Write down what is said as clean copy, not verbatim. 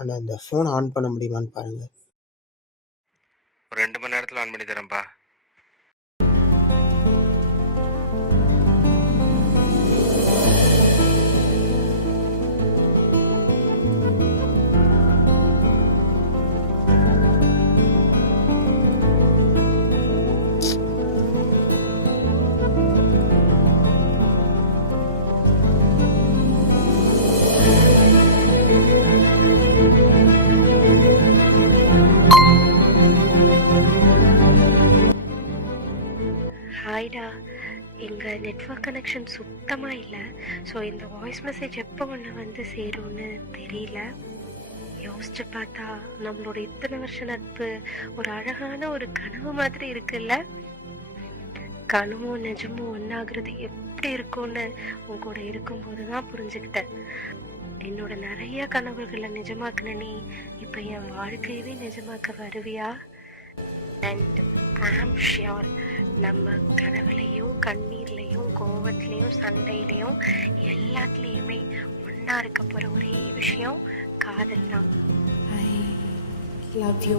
ஆனால் அந்த phone on பண்ண முடியுமான்னு பாருங்கள். ஒரு 2 மணி நேரத்தில் ஆன் பண்ணி தரேன்ப்பா. ஹாய்டா, எங்கள் நெட்வொர்க் கனெக்ஷன் சுத்தமாக இல்லை. ஸோ இந்த வாய்ஸ் மெசேஜ் எப்போ ஒன்று வந்து சேரும்னு தெரியல. யோசிச்சு பார்த்தா நம்மளோட இத்தனை வருஷ நட்பு ஒரு அழகான ஒரு கனவு மாதிரி இருக்குல்ல. கனவும் நிஜமும் ஒன்றாகிறது எப்படி இருக்கும்னு உன் கூட இருக்கும்போது தான் புரிஞ்சுக்கிட்டேன். என்னோட நிறைய கனவுகளை நிஜமாக்குன நீ இப்போ என் வாழ்க்கையவே நிஜமாக்க வருவியா? அண்ட் ஐ ஆம் ஷியோர் நம்ம கனவுலையும் கண்ணீர்லையும் கோவத்துலேயும் சண்டையிலையும் எல்லாத்துலேயுமே ஒன்றா இருக்க போகிற ஒரே விஷயம் காதல் தான். I love you.